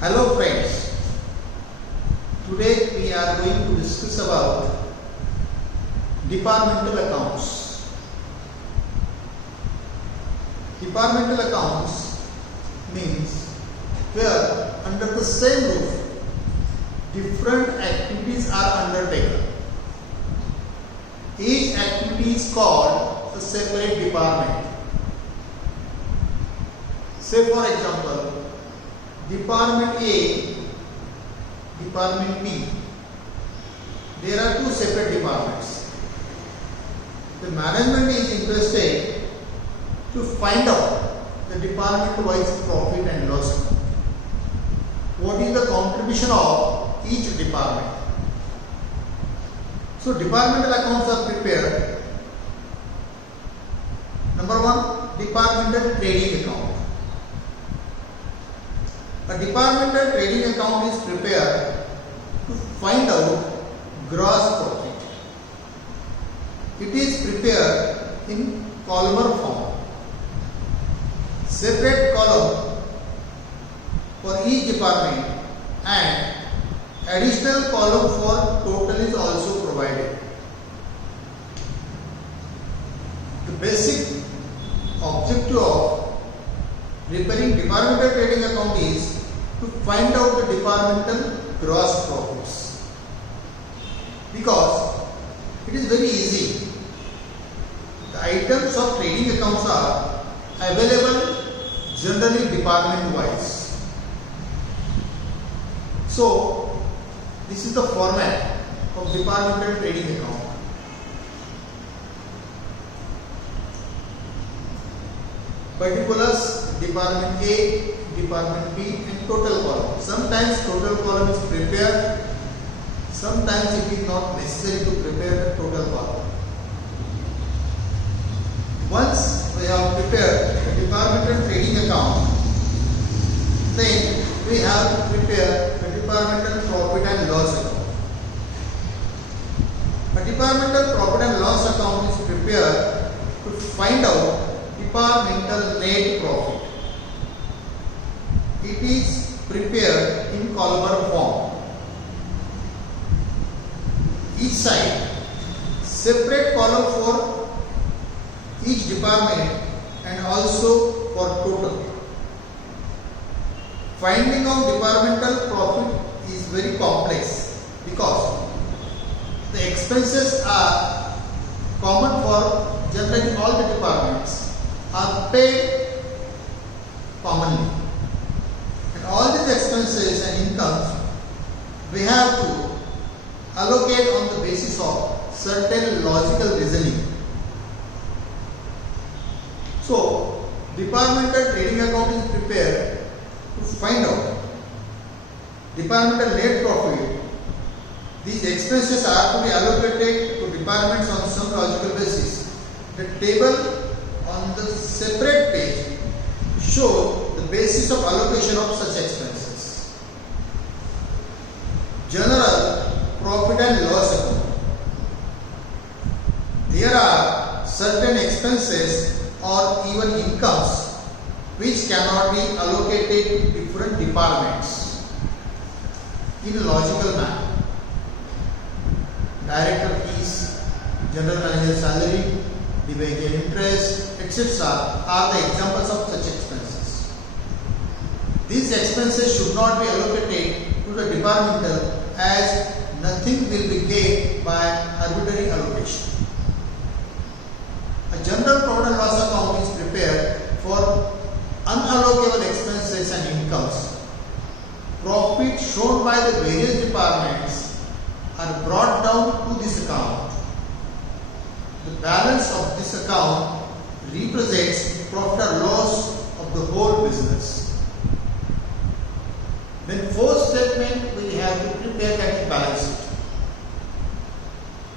Hello friends, today we are going to discuss about departmental accounts. Departmental accounts means where under the same roof different activities are undertaken. Each activity is called a separate department. Say for example, Department A, Department B. There are two separate departments. The management is interested to find out the department-wise profit and loss. What is the contribution of each department? So departmental accounts are prepared. Number one, departmental trading account. A departmental trading account is prepared to find out gross profit. It is prepared in columnar form. Separate column for each department and additional column for total is also provided. The basic objective of preparing departmental trading account is to find out the departmental gross profits, because it is very easy. The items of trading accounts are available generally department wise. So this is the format of departmental trading account. Particulars: Department A, Department B and total column. Sometimes total column is prepared, sometimes it is not necessary to prepare the total column. Once we have prepared the departmental trading account, then we have to prepare the departmental profit and loss account. A departmental profit and loss account is prepared to find out departmental net profit. It is prepared in columnar form. Each side separate column for each department and also for total. Finding out departmental profit is very complex because the expenses are common for generally all the departments are paid commonly. And all these expenses and incomes we have to allocate on the basis of certain logical reasoning. So, departmental trading account is prepared to find out departmental net profit. These expenses are to be allocated to departments on some logical basis. The table on the separate page shows the basis of allocation of such expenses. General profit and loss account. There are certain expenses or even incomes which cannot be allocated to different departments in a logical manner. Director fees, general manager salary, dividend interest, etc. are the examples of such expenses. These expenses should not be allocated to the departmental, as nothing will be gained by arbitrary allocation. A general profit and loss account is prepared for unallocable expenses and incomes. Profit shown by the various departments are brought down to this account. The balance of this account represents profit or loss of the whole business. Then fourth statement, we have to prepare that balance sheet.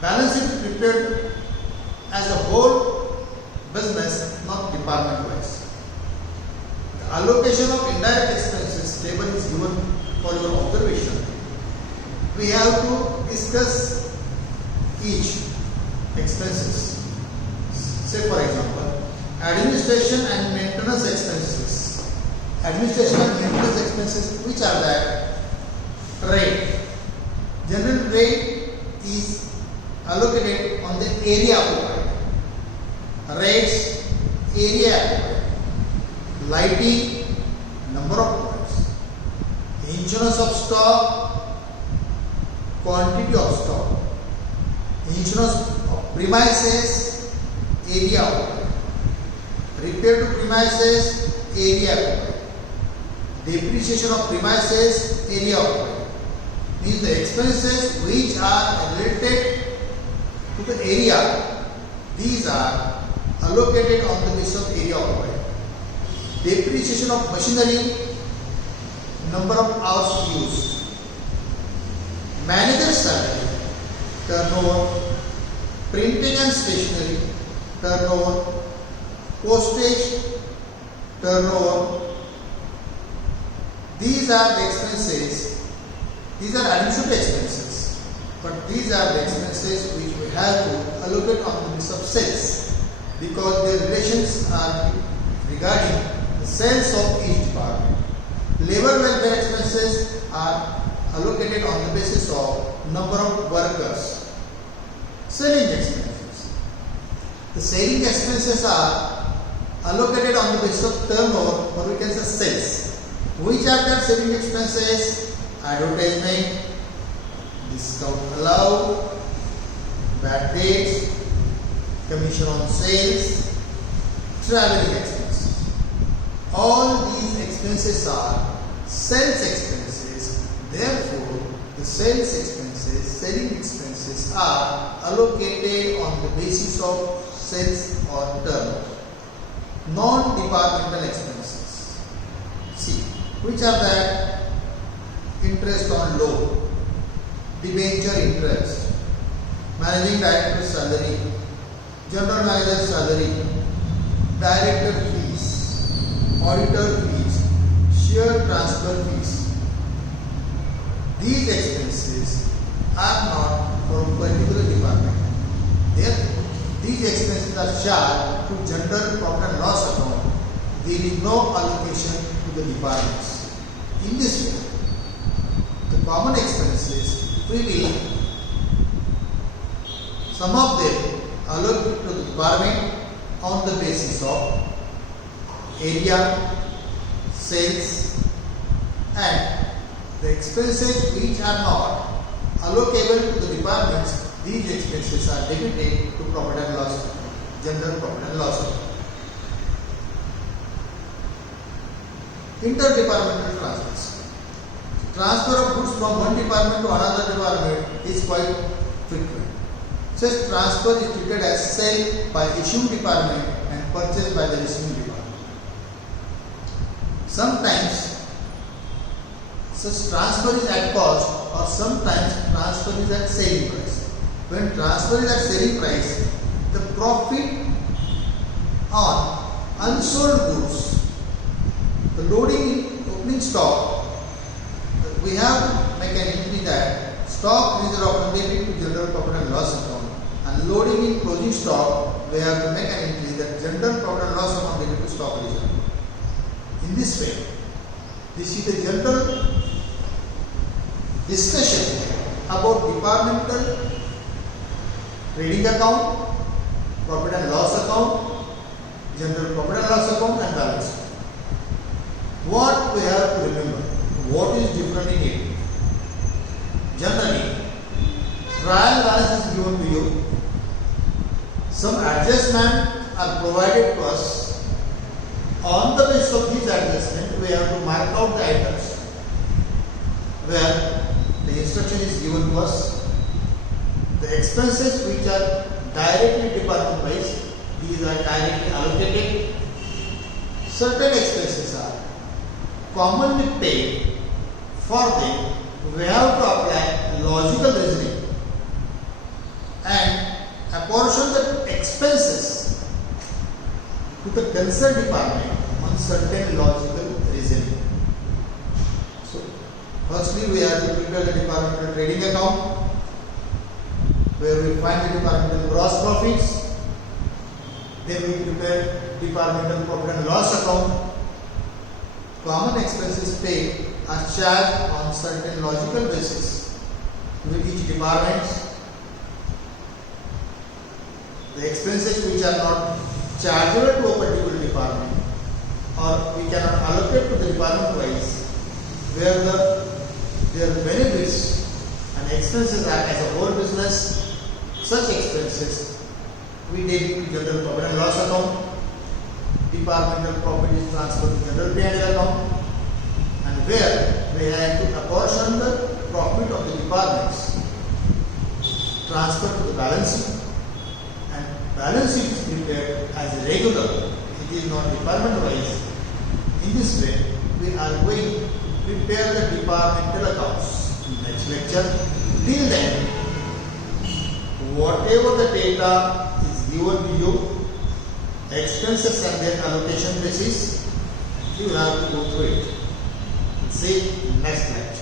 Balance sheet is prepared as a whole business, not department wise. The allocation of indirect expenses table is given for your observation. We have to discuss each expenses. Say for example, administration and maintenance expenses. administration and maintenance expenses, which are that rate. General rate is allocated on the area occupied. Rates, area occupied. Lighting, number of products. Insurance of stock, quantity of stock. Insurance of premises, area occupied. Repair to premises, area occupied. Depreciation of premises, area occupied. Means the expenses which are related to the area, these are allocated on the basis of area occupied. Depreciation of machinery, number of hours used. Manager's salary, turnover. Printing and stationery, turnover. Postage, turnover. These are the expenses. These are administrative expenses, but these are the expenses which we have to allocate on the basis of sales, because their relations are regarding the sales of each department. Labor welfare expenses are allocated on the basis of number of workers. Selling expenses. The selling expenses are allocated on the basis of turnover, or we can say sales. Which are the selling expenses? Advertisement, discount allowed, bad dates, commission on sales, traveling expenses. All these expenses are sales expenses. Therefore, the sales expenses, selling expenses are allocated on the basis of sales or turnover. Non-departmental expenses. See, which are that? Interest on loan, debenture interest, managing director's salary, general manager's salary, director fees, auditor fees, share transfer fees. These expenses are not for a particular department. Therefore, these expenses are charged to general profit and loss account. There is no allocation to the departments. In this way, the common expenses, we will some of them allocated to the department on the basis of area, sales, and the expenses which are not allocable to the departments, these expenses are debited to profit and loss, general profit and loss account. Interdepartmental transfers. Transfer of goods from one department to another department is quite frequent. Such transfer is treated as sale by issuing department and purchase by the receiving department. Sometimes such transfer is at cost, or sometimes transfer is at selling price. When transfer is at selling price, the profit on unsold goods, the loading in opening stock, we have to make an entry that stock reserve of debit to general profit and loss account, and loading in closing stock, we have to make an entry that general profit and loss account debit to stock reserve. In this way, this is the general discussion about departmental trading account, profit and loss account, general profit and loss account, and balance sheet. What we have to remember? What is different in it? Generally, trial balance is given to you. Some adjustments are provided to us. On the basis of these adjustments, we have to mark out the items where the instruction is given to us. The expenses which are directly department wise, these are directly allocated. Certain expenses are commonly paid. For them, we have to apply logical reasoning and apportion the expenses to the concerned department on certain logical reasoning. So, firstly, we have to prepare the departmental trading account, where we find the departmental gross profits. Then we prepare departmental profit and loss account, common expenses paid are charged on certain logical basis with each department. The expenses which are not chargeable to a particular department or we cannot allocate to the department wise, where their benefits and expenses are as a whole business, such expenses we debit to general profit and loss account. Departmental profit is transferred to general P&L account, and where we have to apportion the profit of the departments transferred to the balance sheet, and balance sheet is prepared as a regular. It is not department wise. In this way, we are going to prepare the departmental accounts. Next lecture. Till then, whatever the data is given to you, expenses and their allocation basis, you have to go through it. See next lecture.